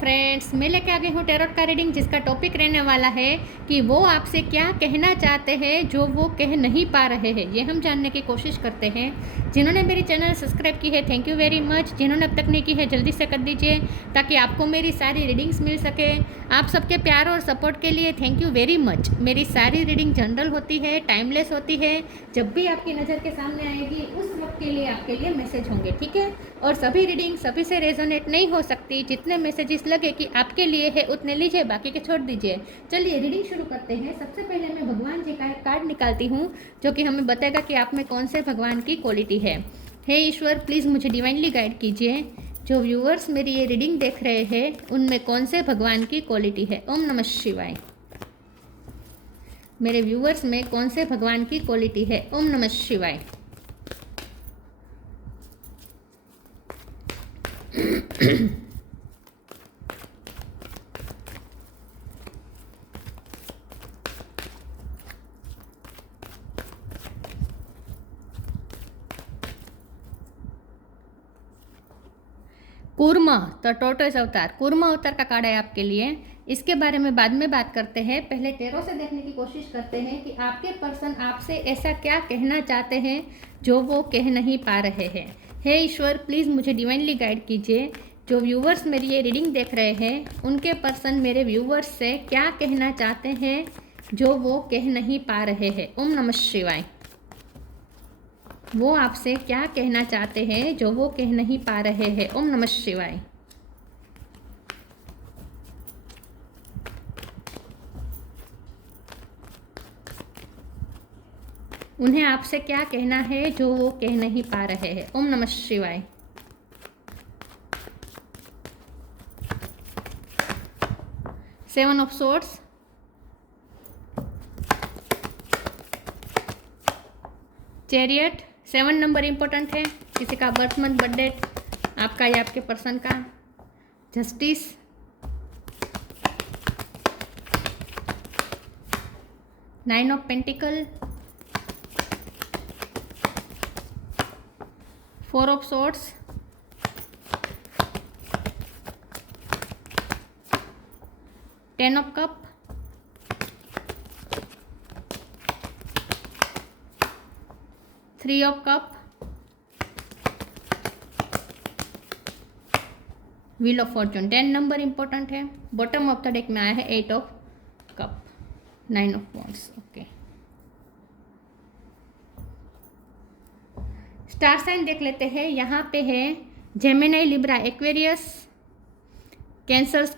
Friends, मैं लेके आ गई हूँ टैरोट का रीडिंग, जिसका टॉपिक रहने वाला है कि वो आपसे क्या कहना चाहते हैं जो वो कह नहीं पा रहे हैं। ये हम जानने की कोशिश करते हैं। जिन्होंने मेरी चैनल सब्सक्राइब की है, थैंक यू वेरी मच। जिन्होंने अब तक नहीं की है, जल्दी से कर दीजिए ताकि आपको मेरी सारी रीडिंग्स मिल सके। आप सबके प्यार और सपोर्ट के लिए थैंक यू वेरी मच। मेरी सारी रीडिंग जनरल होती है, टाइमलेस होती है। जब भी आपकी नज़र के सामने आएगी उस वक्त के लिए आपके लिए मैसेज होंगे, ठीक है। और सभी रीडिंग सभी से रेजोनेट नहीं हो सकती। जितने मैसेजेस लगे कि आपके लिए है उतने लीजिए, बाकी के छोड़ दीजिए। चलिए रीडिंग शुरू करते हैं। सबसे पहले मैं भगवान जी का एक कार्ड निकालती हूँ जो कि हमें बताएगा कि आप में कौन से भगवान की क्वालिटी है। हे ईश्वर, प्लीज़ मुझे डिवाइनली गाइड कीजिए। जो व्यूअर्स मेरी ये रीडिंग देख रहे हैं उनमें कौन से भगवान की क्वालिटी है। ओम नमः शिवाय। मेरे व्यूअर्स में कौन से भगवान की क्वालिटी है। ओम नमः शिवाय। कूर्मा द टोर्टोइज अवतार, कूर्मा अवतार का कार्ड है आपके लिए। इसके बारे में बाद में बात करते हैं। पहले टैरो से देखने की कोशिश करते हैं कि आपके पर्सन आपसे ऐसा क्या कहना चाहते हैं जो वो कह नहीं पा रहे हैं। हे ईश्वर, प्लीज़ मुझे डिवाइनली गाइड कीजिए। जो व्यूवर्स मेरी ये रीडिंग देख रहे हैं उनके पर्सन मेरे व्यूवर्स से क्या कहना चाहते हैं जो वो कह नहीं पा रहे हैं। ओम नमः शिवाय। वो आपसे क्या कहना चाहते हैं जो वो कह नहीं पा रहे हैं। ओम नमः शिवाय। उन्हें आपसे क्या कहना है जो वो कह नहीं पा रहे हैं। ओम नमः शिवाय। Seven of swords, chariot. 7 number important है। किसी का बर्थ मंथ, बर्थ डेट, आपका या आपके पर्सन का। Justice, nine of pentacle, 4 of swords, ten of cup, three of cup, wheel of fortune. 10 number important है। बॉटम ऑफ द डेक में आया है 8 of cup, 9 of wands. Okay, star sign देख लेते हैं। यहाँ पे है Gemini, Libra, Aquarius, Cancer,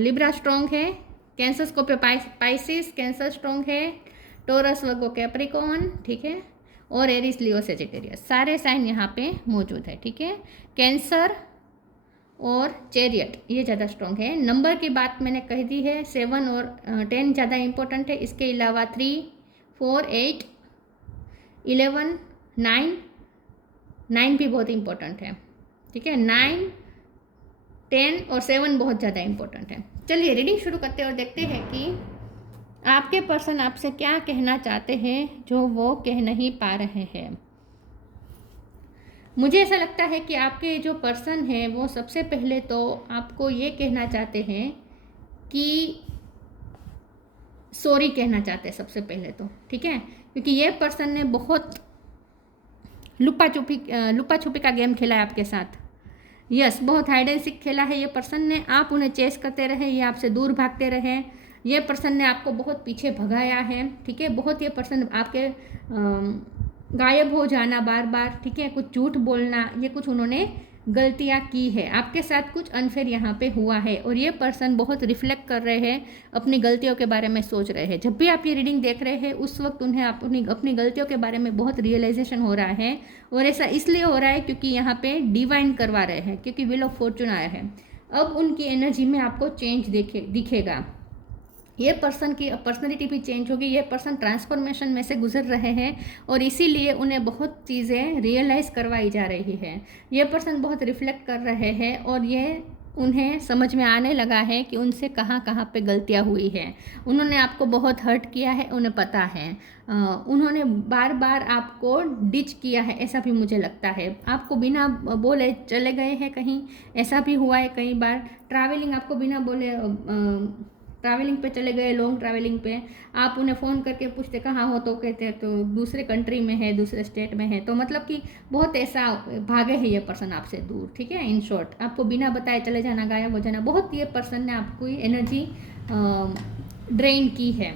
Libra strong है। Cancer Scorpio, Pisces, Cancer strong है। टोरस, वर्गो, कैप्रिकॉर्न, ठीक है। और एरिस, लियो, सेजिटेरियस, सारे साइन यहाँ पे मौजूद है, ठीक है। कैंसर और चैरियट ये ज़्यादा स्ट्रॉन्ग है। नंबर की बात मैंने कह दी है। 7 और 10 ज़्यादा इंपॉर्टेंट है। इसके अलावा 3, 4, 8, 11, 9 भी बहुत इंपॉर्टेंट है, ठीक है। 9, 10 और 7 बहुत ज़्यादा इंपॉर्टेंट है। चलिए रीडिंग शुरू करते हैं और देखते हैं कि आपके पर्सन आपसे क्या कहना चाहते हैं जो वो कह नहीं पा रहे हैं। मुझे ऐसा लगता है कि आपके जो पर्सन हैं वो सबसे पहले तो आपको ये कहना चाहते हैं कि सॉरी कहना चाहते हैं सबसे पहले तो, ठीक है। क्योंकि ये पर्सन ने बहुत लुपा छुपी का गेम खेला है आपके साथ। यस, बहुत हाइड एंड सीक खेला है ये पर्सन ने। आप उन्हें चेस करते रहे, ये आपसे दूर भागते रहे। ये पर्सन ने आपको बहुत पीछे भगाया है, ठीक है। बहुत ये पर्सन आपके गायब हो जाना बार बार, ठीक है, कुछ झूठ बोलना, ये कुछ उन्होंने गलतियाँ की है। आपके साथ कुछ अनफेयर यहाँ पे हुआ है और ये पर्सन बहुत रिफ्लेक्ट कर रहे हैं, अपनी गलतियों के बारे में सोच रहे हैं। जब भी आप ये रीडिंग देख रहे हैं उस वक्त उन्हें अपनी गलतियों के बारे में बहुत रियलाइजेशन हो रहा है। और ऐसा इसलिए हो रहा है क्योंकि यहाँ पे डिवाइन करवा रहे हैं, क्योंकि व्हील ऑफ फॉर्चून आया है। अब उनकी एनर्जी में आपको चेंज दिखेगा। ये पर्सन की पर्सनैलिटी भी चेंज होगी। ये पर्सन ट्रांसफॉर्मेशन में से गुजर रहे हैं और इसीलिए उन्हें बहुत चीज़ें रियलाइज़ करवाई जा रही है। ये पर्सन बहुत रिफ्लेक्ट कर रहे हैं और ये उन्हें समझ में आने लगा है कि उनसे कहाँ कहाँ पे गलतियाँ हुई है। उन्होंने आपको बहुत हर्ट किया है, उन्हें पता है। उन्होंने बार बार आपको डिच किया है, ऐसा भी मुझे लगता है। आपको बिना बोले चले गए हैं कहीं, ऐसा भी हुआ है कई बार। ट्रैवलिंग आपको बिना बोले ट्रैवलिंग पे चले गए, लॉन्ग ट्रैवलिंग पे। आप उन्हें फ़ोन करके पूछते कहाँ हो, तो कहते हैं तो दूसरे कंट्री में है, दूसरे स्टेट में है। तो मतलब कि बहुत ऐसा भागे है ये पर्सन आपसे दूर, ठीक है। इन शॉर्ट आपको बिना बताए चले जाना, गायब हो जाना, बहुत ये पर्सन ने आपको एनर्जी ड्रेन की है।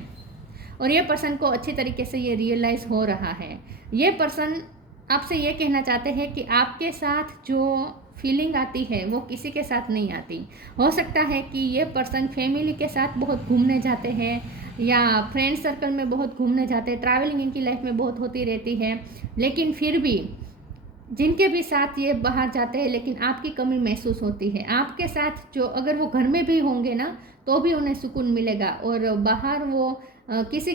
और ये पर्सन को अच्छी तरीके से ये रियलाइज़ हो रहा है। ये पर्सन आपसे ये कहना चाहते हैं कि आपके साथ जो फीलिंग आती है वो किसी के साथ नहीं आती। हो सकता है कि ये पर्सन फैमिली के साथ बहुत घूमने जाते हैं या फ्रेंड सर्कल में बहुत घूमने जाते हैं, ट्रैवलिंग इनकी लाइफ में बहुत होती रहती है, लेकिन फिर भी जिनके भी साथ ये बाहर जाते हैं लेकिन आपकी कमी महसूस होती है। आपके साथ जो अगर वो घर में भी होंगे ना तो भी उन्हें सुकून मिलेगा, और बाहर वो किसी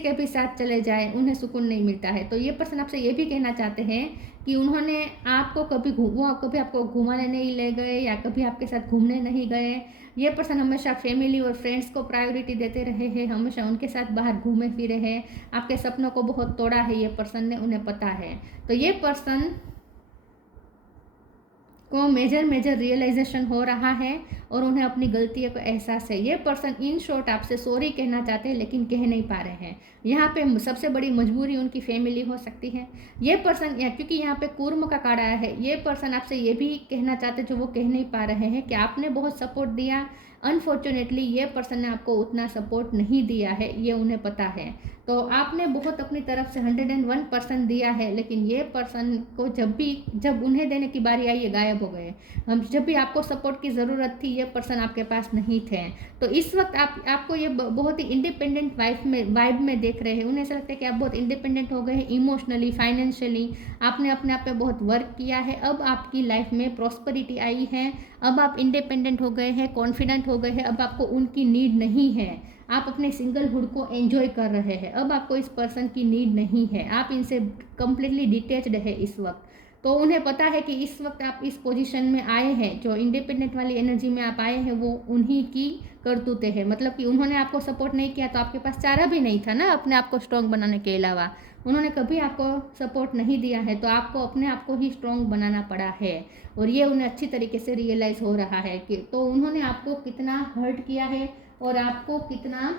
के भी साथ चले जाए उन्हें सुकून नहीं मिलता है। तो ये पर्सन आपसे ये भी कहना चाहते हैं कि उन्होंने आपको कभी आपको घुमाने नहीं ले गए या कभी आपके साथ घूमने नहीं गए। ये पर्सन हमेशा फैमिली और फ्रेंड्स को प्रायोरिटी देते रहे हैं, हमेशा उनके साथ बाहर घूमे फिरे हैं। आपके सपनों को बहुत तोड़ा है ये पर्सन ने, उन्हें पता है। तो ये पर्सन को मेजर रियलाइजेशन हो रहा है और उन्हें अपनी गलतियों का एहसास है। ये पर्सन इन शॉर्ट आपसे सॉरी कहना चाहते हैं लेकिन कह नहीं पा रहे हैं। यहाँ पे सबसे बड़ी मजबूरी उनकी फैमिली हो सकती है। ये पर्सन क्योंकि यहाँ पे कूर्म का कार्ड आया है, ये पर्सन आपसे ये भी कहना चाहते जो वो कह नहीं पा रहे हैं कि आपने बहुत सपोर्ट दिया। अनफॉर्चुनेटली ये पर्सन ने आपको उतना सपोर्ट नहीं दिया है, ये उन्हें पता है। तो आपने बहुत अपनी तरफ से 101% दिया है, लेकिन ये पर्सन को जब उन्हें देने की बारी आई ये गायब हो गए। हम जब भी आपको सपोर्ट की ज़रूरत थी ये पर्सन आपके पास नहीं थे। तो इस वक्त आपको ये बहुत ही इंडिपेंडेंट वाइब में देख रहे हैं। उन्हें ऐसा लगता है कि आप बहुत इंडिपेंडेंट हो गए हैं, इमोशनली, फाइनेंशियली आपने अपने आप पे बहुत वर्क किया है। अब आपकी लाइफ में प्रॉस्पेरिटी आई है, अब आप इंडिपेंडेंट हो गए हैं, कॉन्फिडेंट हो गए हैं। अब आपको उनकी नीड नहीं है, आप अपने सिंगलहुड को एंजॉय कर रहे हैं। अब आपको इस पर्सन की नीड नहीं है, आप इनसे कम्प्लीटली डिटेच्ड है इस वक्त। तो उन्हें पता है कि इस वक्त आप इस पोजीशन में आए हैं, जो इंडिपेंडेंट वाली एनर्जी में आप आए हैं वो उन्हीं की करतूतें हैं। मतलब कि उन्होंने आपको सपोर्ट नहीं किया तो आपके पास चारा भी नहीं था ना अपने आप को स्ट्रॉन्ग बनाने के अलावा। उन्होंने कभी आपको सपोर्ट नहीं दिया है तो आपको अपने आप को ही स्ट्रॉन्ग बनाना पड़ा है। और ये उन्हें अच्छी तरीके से रियलाइज़ हो रहा है कि तो उन्होंने आपको कितना हर्ट किया है और आपको कितना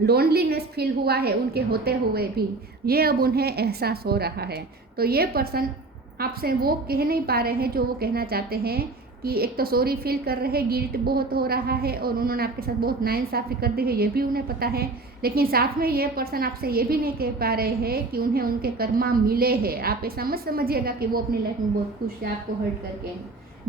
लोनलीनेस फील हुआ है उनके होते हुए भी, ये अब उन्हें एहसास हो रहा है। तो ये पर्सन आपसे वो कह नहीं पा रहे हैं जो वो कहना चाहते हैं कि एक तो सॉरी फील कर रहे हैं, गिल्ट बहुत हो रहा है और उन्होंने आपके साथ बहुत नाइंसाफ़ी कर दी है, ये भी उन्हें पता है। लेकिन साथ में ये पर्सन आपसे ये भी नहीं कह पा रहे हैं कि उन्हें उनके कर्मा मिले हैं। आप ऐसा मत समझिएगा कि वो अपनी लाइफ में बहुत खुश है आपको हर्ट करके।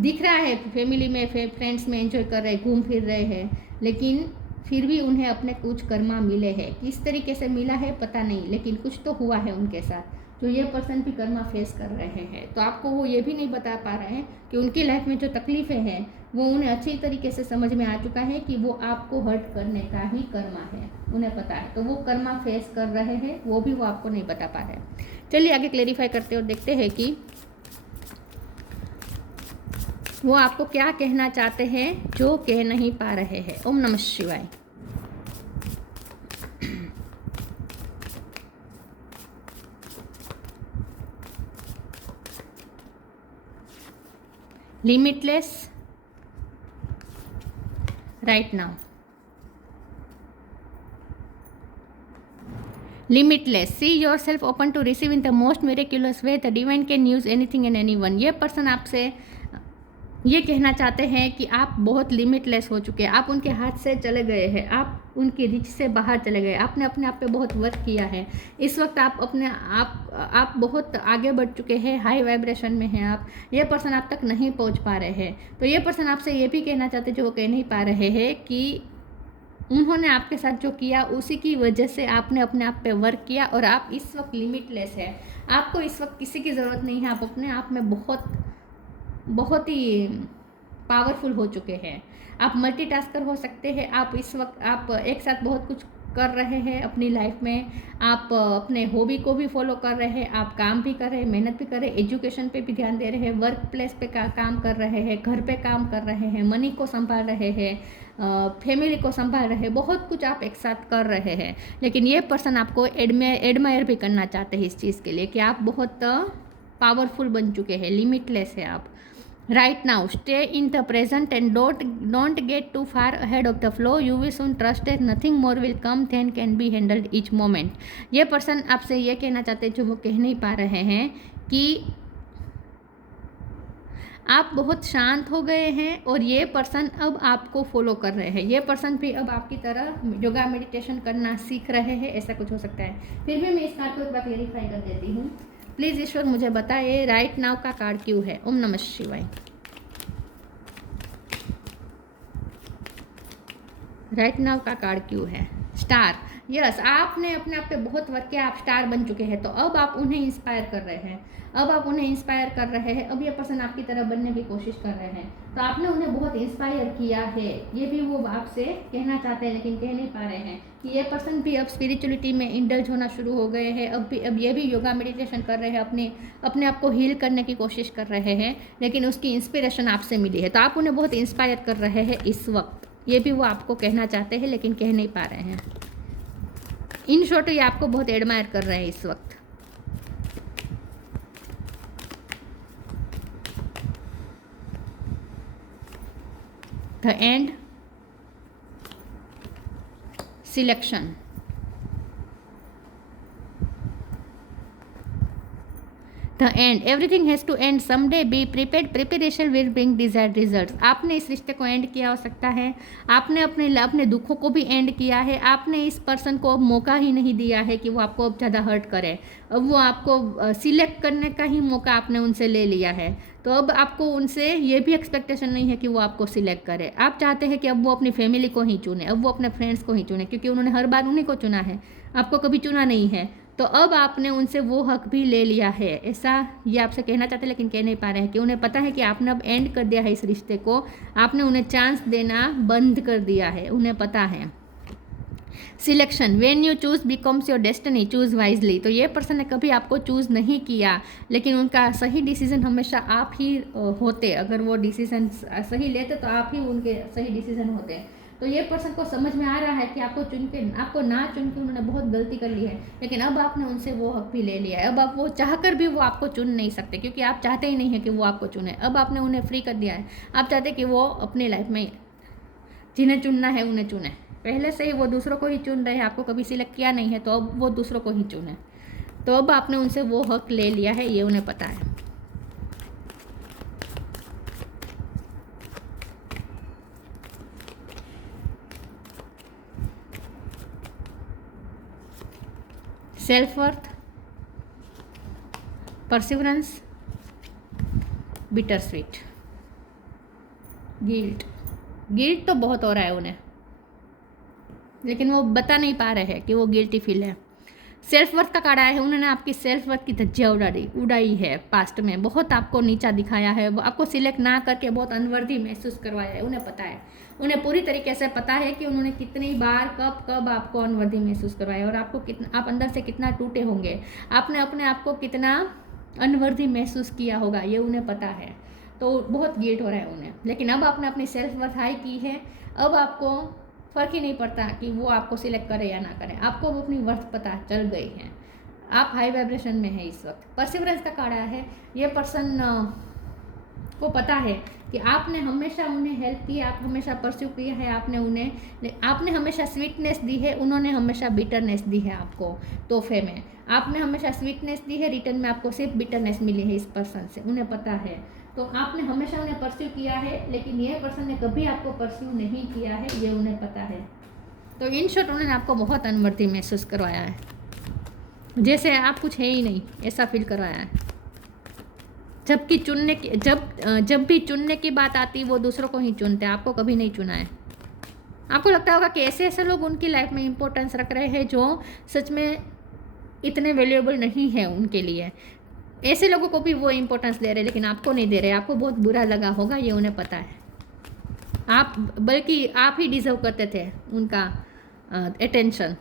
दिख रहा है फैमिली में, फ्रेंड्स में एंजॉय कर रहे, घूम फिर रहे हैं, लेकिन फिर भी उन्हें अपने कुछ कर्मा मिले हैं। किस तरीके से मिला है पता नहीं, लेकिन कुछ तो हुआ है उनके साथ जो ये पर्सन भी कर्मा फेस कर रहे हैं। तो आपको वो ये भी नहीं बता पा रहे हैं कि उनकी लाइफ में जो तकलीफ़ें हैं वो उन्हें अच्छी तरीके से समझ में आ चुका है कि वो आपको हर्ट करने का ही कर्मा है, उन्हें पता है। तो वो कर्मा फेस कर रहे हैं, वो भी वो आपको नहीं बता पा रहे हैं। चलिए आगे क्लेरिफाई करते और देखते हैं कि वो आपको क्या कहना चाहते हैं जो कह नहीं पा रहे हैं। ओम नमः शिवाय। limitless right now, limitless, see yourself open to receive in the most miraculous way, the divine can use anything and anyone। ये पर्सन आपसे ये कहना चाहते हैं कि आप बहुत लिमिटलेस हो चुके हैं, आप उनके हाथ से चले गए हैं, आप उनकी रीच से बाहर चले गए, आपने अपने आप पे बहुत वर्क किया है। इस वक्त आप बहुत आगे बढ़ चुके हैं, हाई वाइब्रेशन में हैं आप। ये पर्सन आप तक नहीं पहुंच पा रहे हैं। तो ये पर्सन आपसे ये भी कहना चाहते जो वो कह नहीं पा रहे हैं कि उन्होंने आपके साथ जो किया उसी की वजह से आपने अपने आप पे वर्क किया और आप इस वक्त लिमिटलेस है। आपको इस वक्त किसी की ज़रूरत नहीं है, आप अपने आप में बहुत ही पावरफुल हो चुके हैं। आप मल्टीटास्कर हो सकते हैं। आप इस वक्त आप एक साथ बहुत कुछ कर रहे हैं अपनी लाइफ में, आप अपने हॉबी को भी फॉलो कर रहे हैं, आप काम भी कर रहे हैं, मेहनत भी कर रहे हैं, एजुकेशन पे भी ध्यान दे रहे हैं, वर्क प्लेस पे काम कर रहे हैं, घर पे काम कर रहे हैं, मनी को संभाल रहे हैं, फैमिली को संभाल रहे हैं, बहुत कुछ आप एक साथ कर रहे हैं। लेकिन ये पर्सन आपको एडमायर भी करना चाहते हैं इस चीज़ के लिए कि आप बहुत पावरफुल बन चुके हैं, लिमिटलेस है आप। Right now, stay in the present and don't get too far ahead of the flow. You will soon trust that nothing more will come than can be handled each moment. ये person आपसे ये कहना चाहते हैं जो वो कह नहीं पा रहे हैं कि आप बहुत शांत हो गए हैं और ये पर्सन अब आपको फॉलो कर रहे हैं। ये पर्सन भी अब आपकी तरह योगा मेडिटेशन करना सीख रहे हैं, ऐसा कुछ हो सकता है। फिर भी मैं इस कार्ड को एक बार क्लेरिफाई कर देती हूँ। प्लीज़ ईश्वर मुझे बताइए राइट नाउ का कार्ड क्यों है। ओम नमः शिवाय। राइट नाउ का कार्ड क्यों है? स्टार। यस, आपने अपने आप पे बहुत वर्क किया, आप स्टार बन चुके हैं, तो अब आप उन्हें इंस्पायर कर रहे हैं। अब आप उन्हें इंस्पायर कर रहे हैं। अब ये पर्सन आपकी तरह बनने की कोशिश कर रहे हैं, तो आपने उन्हें बहुत इंस्पायर किया है। ये भी वो आपसे कहना चाहते हैं लेकिन कह नहीं पा रहे हैं कि ये पर्सन भी अब स्पिरिचुअलिटी में इंडल्ज होना शुरू हो गए हैं। अब ये भी योगा मेडिटेशन कर रहे हैं, अपने आप को हील करने की कोशिश कर रहे हैं, लेकिन उसकी इंस्पिरेशन आपसे मिली है, तो आप उन्हें बहुत इंस्पायर कर रहे हैं इस वक्त। ये भी वो आपको कहना चाहते हैं लेकिन कह नहीं पा रहे हैं। इन शॉर्ट ये आपको बहुत एडमायर कर रहे हैं इस वक्त। The end, selection, the end, everything has to end someday, be prepared, preparation will bring desired results. आपने इस रिश्ते को एंड किया हो सकता है, आपने अपने दुखों को भी एंड किया है, आपने इस पर्सन को अब मौका ही नहीं दिया है कि वो आपको अब ज़्यादा हर्ट करे। अब वो आपको सिलेक्ट करने का ही मौका आपने उनसे ले लिया है, तो अब आपको उनसे ये भी एक्सपेक्टेशन नहीं है कि वो आपको सिलेक्ट करे। आप चाहते हैं कि अब वो अपनी फैमिली को ही चुने, अब वो अपने फ्रेंड्स को ही चुने, क्योंकि उन्होंने हर बार उन्हीं को चुना है, आपको कभी चुना नहीं है। तो अब आपने उनसे वो हक भी ले लिया है, ऐसा ये आपसे कहना चाहते हैं लेकिन कह नहीं पा रहे हैं कि उन्हें पता है कि आपने अब एंड कर दिया है इस रिश्ते को, आपने उन्हें चांस देना बंद कर दिया है, उन्हें पता है। Selection, when you choose becomes your destiny, choose wisely. तो ये पर्सन ने कभी आपको चूज़ नहीं किया, लेकिन उनका सही डिसीजन हमेशा आप ही होते। अगर वो डिसीजन सही लेते तो आप ही उनके सही डिसीजन होते। तो ये पर्सन को समझ में आ रहा है कि आपको ना चुन के उन्होंने बहुत गलती कर ली है, लेकिन अब आपने उनसे वो हक भी ले लिया है। अब आप वो चाहकर भी वो आपको चुन नहीं सकते, क्योंकि आप चाहते ही नहीं है कि वो आपको चुने। अब आपने उन्हें फ्री कर दिया है, आप चाहते कि वो अपनी लाइफ में जिन्हें चुनना है उन्हें चुने। पहले से ही वो दूसरों को ही चुन रहे हैं, आपको कभी सिलेक्ट किया नहीं है, तो अब वो दूसरों को ही चुने। तो अब आपने उनसे वो हक ले लिया है, ये उन्हें पता है। Self worth, perseverance, bitter sweet, guilt तो बहुत हो रहा है उन्हें, लेकिन वो बता नहीं पा रहे हैं कि वो गिल्टी फील है। सेल्फ वर्थ का कार्ड आया है, उन्होंने आपकी सेल्फ वर्थ की धज्जियाँ उड़ाई है। पास्ट में बहुत आपको नीचा दिखाया है, वो आपको सिलेक्ट ना करके बहुत अनवर्दी महसूस करवाया है। उन्हें पता है, उन्हें पूरी तरीके से पता है कि उन्होंने कितनी बार कब आपको अनवर्दी महसूस करवाया, और आप अंदर से कितना टूटे होंगे, आपने अपने आप को कितना अनवर्दी महसूस किया होगा, ये उन्हें पता है। तो बहुत गिल्ट हो रहा है उन्हें, लेकिन अब आपने अपनी सेल्फ वर्थ हाई की है। अब आपको फ़र्क ही नहीं पड़ता कि वो आपको सिलेक्ट करे या ना करें, आपको वो अपनी वर्थ पता चल गई है। आप हाई वाइब्रेशन में हैं इस वक्त। परसिवरेंस का कार्ड आया है, ये पर्सन को पता है कि आपने हमेशा उन्हें हेल्प की, आप हमेशा परस्यू किया है, आपने हमेशा स्वीटनेस दी है, उन्होंने हमेशा बिटरनेस दी है आपको तोहफे में। आपने हमेशा स्वीटनेस दी है, रिटर्न में आपको सिर्फ बिटरनेस मिली है इस पर्सन से, उन्हें पता है। तो आपने हमेशा उन्हें परस्यू किया है, लेकिन ये पर्सन ने कभी आपको परस्यू नहीं किया है, ये उन्हें पता है। तो इन शॉर्ट उन्होंने आपको बहुत अनवर्दी महसूस करवाया है, जैसे आप कुछ है ही नहीं, ऐसा फील करवाया है। जब भी चुनने की बात आती, वो दूसरों को ही चुनते, आपको कभी नहीं चुना है। आपको लगता होगा कि ऐसे लोग उनकी लाइफ में इंपॉर्टेंस रख रहे हैं जो सच में इतने वैल्यूएबल नहीं है उनके लिए। ऐसे लोगों को भी वो इम्पोर्टेंस दे रहे हैं, लेकिन आपको नहीं दे रहे। आपको बहुत बुरा लगा होगा, ये उन्हें पता है। बल्कि आप ही डिजर्व करते थे उनका attention.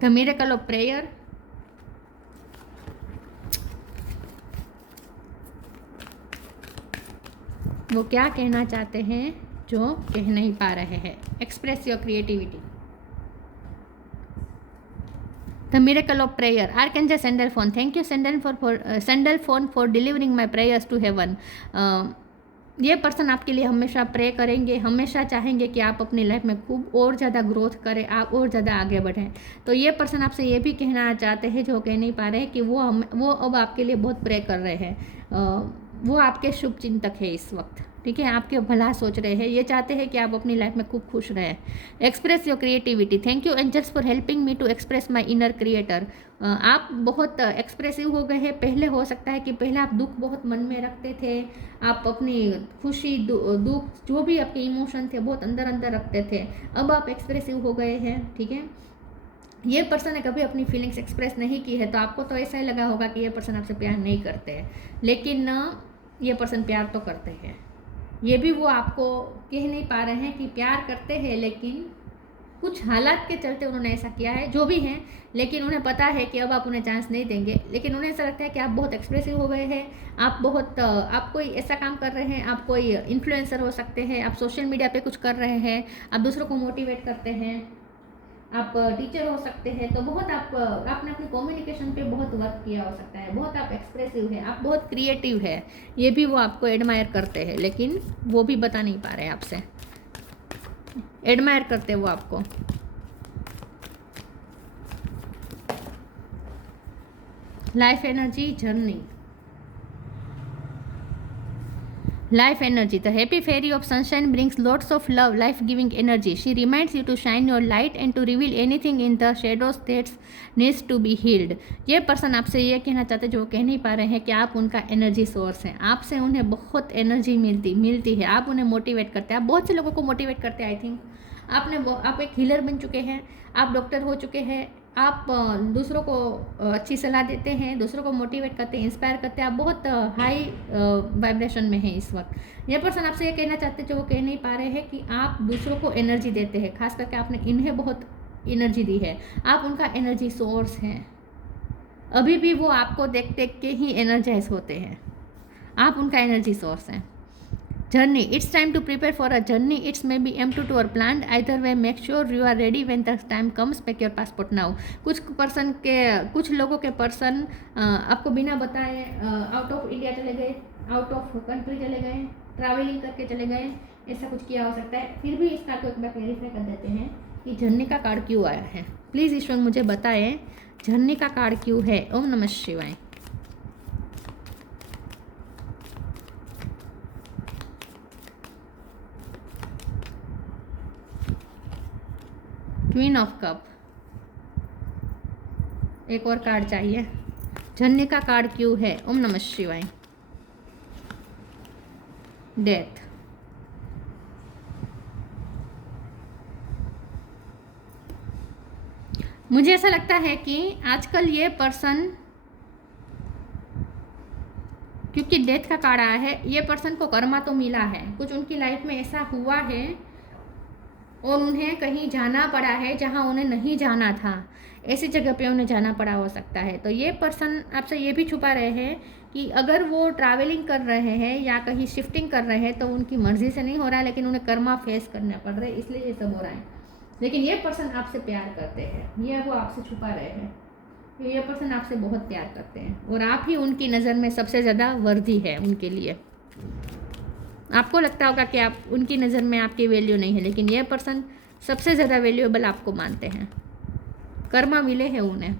The miracle of prayer, वो क्या कहना चाहते हैं जो कह नहीं पा रहे हैं। Express your creativity. The miracle of prayer, archangel Sandalphon, thank you Sandalphon for delivering my prayers to heaven. ये पर्सन आपके लिए हमेशा प्रे करेंगे, हमेशा चाहेंगे कि आप अपनी लाइफ में खूब और ज़्यादा ग्रोथ करें, आप और ज़्यादा आगे बढ़ें। तो ये पर्सन आपसे ये भी कहना चाहते हैं जो कह नहीं पा रहे हैं कि वो अब आपके लिए बहुत प्रे कर रहे हैं। वो आपके शुभ चिंतक है इस वक्त, ठीक है, आपके भला सोच रहे हैं, ये चाहते हैं कि आप अपनी लाइफ में खूब खुश रहें। Express your creativity, thank you angels for helping me to express my inner creator. आप बहुत एक्सप्रेसिव हो गए हैं। पहले हो सकता है कि पहले आप दुख बहुत मन में रखते थे, आप अपनी खुशी दुख जो भी आपके इमोशन थे बहुत अंदर अंदर रखते थे, अब आप एक्सप्रेसिव हो गए हैं, ठीक है। ये पर्सन ने कभी अपनी फीलिंग्स एक्सप्रेस नहीं की है, तो आपको तो ऐसा ही लगा होगा कि ये पर्सन आपसे प्यार नहीं करते हैं, लेकिन ये पर्सन प्यार तो करते हैं। ये भी वो आपको कह नहीं पा रहे हैं कि प्यार करते हैं, लेकिन कुछ हालात के चलते उन्होंने ऐसा किया है, जो भी हैं, लेकिन उन्हें पता है कि अब आप उन्हें चांस नहीं देंगे। लेकिन उन्हें ऐसा लगता है कि आप बहुत एक्सप्रेसिव हो गए हैं, आप कोई ऐसा काम कर रहे हैं, आप कोई इन्फ्लुएंसर हो सकते हैं, आप सोशल मीडिया पे कुछ कर रहे हैं, आप दूसरों को मोटिवेट करते हैं, आप टीचर हो सकते हैं। तो बहुत आपने अपनी कम्युनिकेशन पे बहुत वर्क किया हो सकता है, बहुत आप एक्सप्रेसिव है, आप बहुत क्रिएटिव है। ये भी वो आपको एडमायर करते हैं, लेकिन वो भी बता नहीं पा रहे आपसे। एडमायर करते हैं वो आपको। Life energy journey, life energy, the happy fairy of sunshine brings lots of love, life giving energy. She reminds you to shine your light and to reveal anything in the shadows that needs to be healed. ये person आपसे ये कहना चाहते हैं जो कह नहीं पा रहे हैं कि आप उनका एनर्जी सोर्स हैं, आपसे उन्हें बहुत एनर्जी मिलती है, आप उन्हें मोटिवेट करते हैं, आप बहुत से लोगों को मोटिवेट करते हैं। आई थिंक आप एक हीलर बन चुके हैं, आप डॉक्टर हो चुके हैं, आप दूसरों को अच्छी सलाह देते हैं, दूसरों को मोटिवेट करते हैं, इंस्पायर करते हैं, आप बहुत हाई वाइब्रेशन में हैं इस वक्त। यह पर्सन आपसे ये कहना चाहते हैं जो वो कह नहीं पा रहे हैं कि आप दूसरों को एनर्जी देते हैं, खास करके आपने इन्हें बहुत एनर्जी दी है, आप उनका एनर्जी सोर्स हैं। अभी भी वो आपको देख देख के ही एनर्जाइज होते हैं, आप उनका एनर्जी सोर्स हैं। Journey, it's time to prepare for a journey, it's may be M2 or planned, either way make sure you are ready when the time comes, pack your passport now। कुछ लोगों के person आपको बिना बताए out of India चले गए, out of country चले गए, ट्रैवलिंग करके चले गए, ऐसा कुछ किया हो सकता है। फिर भी इस कार्ड को एक बार क्लैरिफाई कर देते हैं कि झरने का कार्ड क्यों आया है। प्लीज़ ईश्वर मुझे बताएं झरने का कार्ड क्यों है। ओम नमः शिवाय। क्वीन ऑफ कप, एक और कार्ड चाहिए। झरने का कार्ड क्यों है। ओम नमः शिवाय। डेथ, मुझे ऐसा लगता है कि आजकल ये पर्सन, क्योंकि डेथ का कार्ड आया है, ये पर्सन को कर्मा तो मिला है, कुछ उनकी लाइफ में ऐसा हुआ है और उन्हें कहीं जाना पड़ा है जहां उन्हें नहीं जाना था, ऐसी जगह पे उन्हें जाना पड़ा हो सकता है। तो ये पर्सन आपसे ये भी छुपा रहे हैं कि अगर वो ट्रैवलिंग कर रहे हैं या कहीं शिफ्टिंग कर रहे हैं तो उनकी मर्जी से नहीं हो रहा है, लेकिन उन्हें कर्मा फेस करना पड़ रहा है, इसलिए ये सब हो रहा है। लेकिन ये पर्सन आपसे प्यार करते हैं, ये वो आपसे छुपा रहे हैं, ये पर्सन आपसे बहुत प्यार करते हैं और आप ही उनकी नज़र में सबसे ज़्यादा वर्दी है उनके लिए। आपको लगता होगा कि आप उनकी नज़र में आपकी वैल्यू नहीं है, लेकिन ये पर्सन सबसे ज़्यादा वैल्यूएबल आपको मानते हैं, कर्मा मिले हैं उन्हें।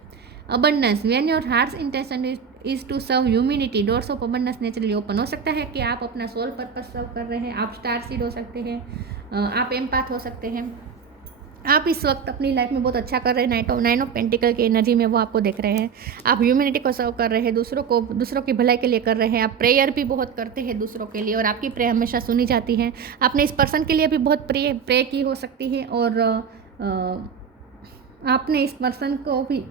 Abundance, when your heart's intention is to serve humanity, doors of abundance naturally open. हो सकता है कि आप अपना सोल पर्पस सर्व कर रहे हैं, आप स्टार सीड हो सकते हैं, आप एम्पैथ हो सकते हैं, आप इस वक्त अपनी लाइफ में बहुत अच्छा कर रहे हैं। नाइन ऑफ पेंटिकल की एनर्जी में वो आपको देख रहे हैं, आप ह्यूमैनिटी को सर्व कर रहे हैं, दूसरों की भलाई के लिए कर रहे हैं, आप प्रेयर भी बहुत करते हैं दूसरों के लिए और आपकी प्रे हमेशा सुनी जाती है। आपने इस पर्सन के लिए भी बहुत प्रे की हो सकती है और आपने इस पर्सन को भी,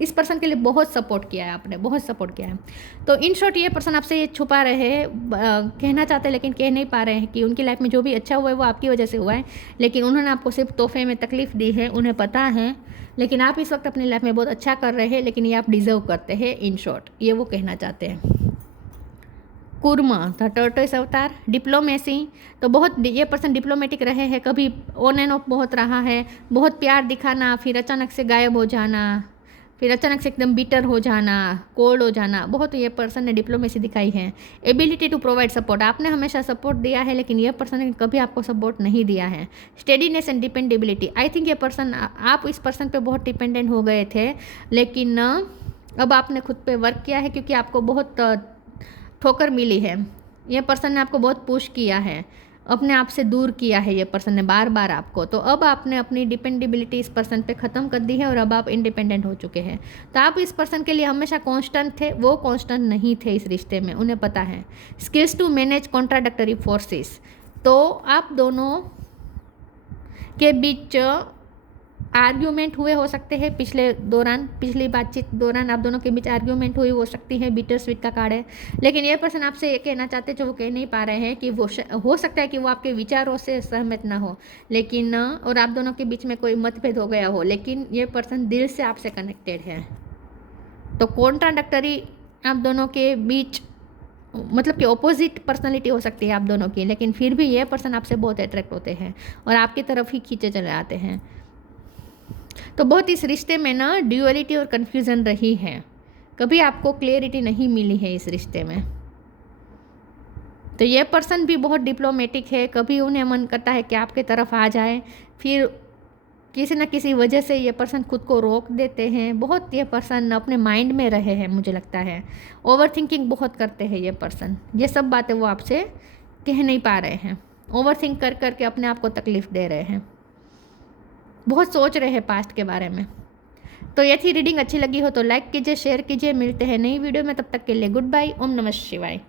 इस पर्सन के लिए बहुत सपोर्ट किया है आपने, बहुत सपोर्ट किया है। तो इन शॉर्ट ये पर्सन आपसे ये छुपा रहे हैं, कहना चाहते हैं लेकिन कह नहीं पा रहे हैं कि उनकी लाइफ में जो भी अच्छा हुआ है वो आपकी वजह से हुआ है, लेकिन उन्होंने आपको सिर्फ तोहफे में तकलीफ़ दी है, उन्हें पता है। लेकिन आप इस वक्त अपनी लाइफ में बहुत अच्छा कर रहे हैं, लेकिन ये आप डिज़र्व करते हैं। इन शॉर्ट ये वो कहना चाहते हैं। कुर्मा द टर्टोइस अवतार, डिप्लोमेसी, तो बहुत ये पर्सन डिप्लोमेटिक रहे हैं, कभी ऑन एंड ऑफ बहुत रहा है, बहुत प्यार दिखाना, फिर अचानक से गायब हो जाना, फिर अचानक से एकदम बिटर हो जाना, कोल्ड हो जाना, बहुत ये पर्सन ने डिप्लोमेसी दिखाई है। एबिलिटी टू प्रोवाइड सपोर्ट, आपने हमेशा सपोर्ट दिया है, लेकिन ये पर्सन ने कभी आपको सपोर्ट नहीं दिया है। Steadiness and dependability, I think ये पर्सन, आप इस पर्सन पे बहुत डिपेंडेंट हो गए थे, लेकिन अब आपने खुद पे वर्क किया है, क्योंकि आपको बहुत ठोकर मिली है। ये पर्सन ने आपको बहुत पुश किया है, अपने आप से दूर किया है ये पर्सन ने बार बार आपको। तो अब आपने अपनी डिपेंडेबिलिटी इस पर्सन पे ख़त्म कर दी है और अब आप इंडिपेंडेंट हो चुके हैं। तो आप इस पर्सन के लिए हमेशा कांस्टेंट थे, वो कांस्टेंट नहीं थे इस रिश्ते में, उन्हें पता है। स्किल्स टू मैनेज कॉन्ट्राडक्टरी फोर्सेस, तो आप दोनों के बीच आर्ग्यूमेंट हुए हो सकते हैं पिछली बातचीत दौरान आप दोनों के बीच आर्ग्यूमेंट हुई हो सकती है। बिटर स्वीट का कार्ड है, लेकिन ये पर्सन आपसे ये कहना चाहते हैं जो वो कह नहीं पा रहे हैं कि वो हो सकता है कि वो आपके विचारों से सहमत ना हो, लेकिन और आप दोनों के बीच में कोई मतभेद हो गया हो, लेकिन ये पर्सन दिल से आपसे कनेक्टेड है। तो कॉन्ट्राडक्टरी आप दोनों के बीच, मतलब कि ऑपोजिट पर्सनैलिटी हो सकती है आप दोनों की, लेकिन फिर भी ये पर्सन आपसे बहुत अट्रैक्ट होते हैं और आपकी तरफ ही खींचे चले आते हैं। तो बहुत इस रिश्ते में ना ड्यूअलिटी और कन्फ्यूज़न रही है, कभी आपको क्लियरिटी नहीं मिली है इस रिश्ते में। तो ये पर्सन भी बहुत डिप्लोमेटिक है, कभी उन्हें मन करता है कि आपके तरफ आ जाए, फिर किसी न किसी वजह से ये पर्सन खुद को रोक देते हैं। बहुत ये पर्सन अपने माइंड में रहे हैं, मुझे लगता है ओवर थिंकिंग बहुत करते हैं ये पर्सन। ये सब बातें वो आपसे कह नहीं पा रहे हैं, ओवर थिंक कर करके अपने आप को तकलीफ़ दे रहे हैं, बहुत सोच रहे हैं पास्ट के बारे में। तो ये थी रीडिंग, अच्छी लगी हो तो लाइक कीजिए, शेयर कीजिए। मिलते हैं नई वीडियो में, तब तक के लिए गुड बाय। ओम नमः शिवाय।